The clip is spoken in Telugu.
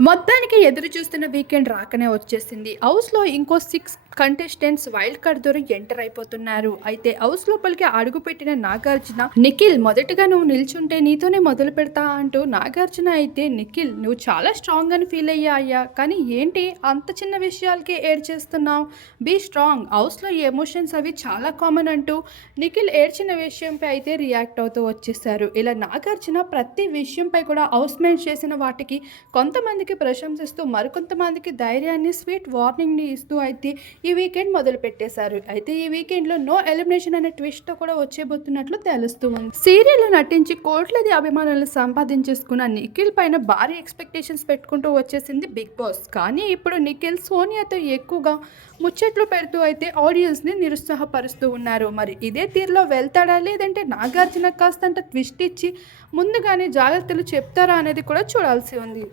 మొత్తానికి ఎదురు చూస్తున్న వీకెండ్ రాకనే వచ్చేసింది. హౌస్లో ఇంకో సిక్స్ కంటెస్టెంట్స్ వైల్డ్ కార్డ్ ద్వారా ఎంటర్ అయిపోతున్నారు. అయితే హౌస్ లోపలికి అడుగుపెట్టిన నాగార్జున నిఖిల్ మొదటగా నువ్వు నిల్చుంటే నీతోనే మొదలు పెడతా అంటూ నాగార్జున అయితే నిఖిల్ నువ్వు చాలా స్ట్రాంగ్ అని ఫీల్ అయ్యా అయ్యా. కానీ ఏంటి? అంత చిన్న విషయాలకే ఏడ్ చేస్తున్నావు. బీ స్ట్రాంగ్ హౌస్లో ఎమోషన్స్ అవి చాలా కామన్ అంటూ నిఖిల్ ఏడ్చిన విషయంపై అయితే రియాక్ట్ అవుతూ వచ్చేసారు. ఇలా నాగార్జున ప్రతి విషయంపై కూడా హౌస్ మేట్స్ చేసిన వాటికి కొంతమంది కొంతమందికి ప్రశంసిస్తూ మరికొంతమందికి ధైర్యాన్ని స్వీట్ వార్నింగ్ని ఇస్తూ అయితే ఈ వీకెండ్ మొదలు పెట్టేశారు అయితే ఈ వీకెండ్లో నో ఎలిమినేషన్ అనే ట్విస్ట్తో కూడా వచ్చేబోతున్నట్లు తెలుస్తూ ఉంది. సీరియల్లో నటించి కోట్లది అభిమానులు సంపాదించేసుకున్న నిఖిల్ పైన భారీ ఎక్స్పెక్టేషన్స్ పెట్టుకుంటూ వచ్చేసింది బిగ్ బాస్. కానీ ఇప్పుడు నిఖిల్ సోనియాతో ఎక్కువగా ముచ్చట్లు పెడుతూ అయితే ఆడియన్స్ని నిరుత్సాహపరుస్తూ ఉన్నారు. మరి ఇదే తీరులో వెళ్తాడా? లేదంటే నాగార్జున కాస్తంత ట్విస్ట్ ఇచ్చి ముందుగానే జాగ్రత్తలు చెప్తారా అనేది కూడా చూడాల్సి ఉంది.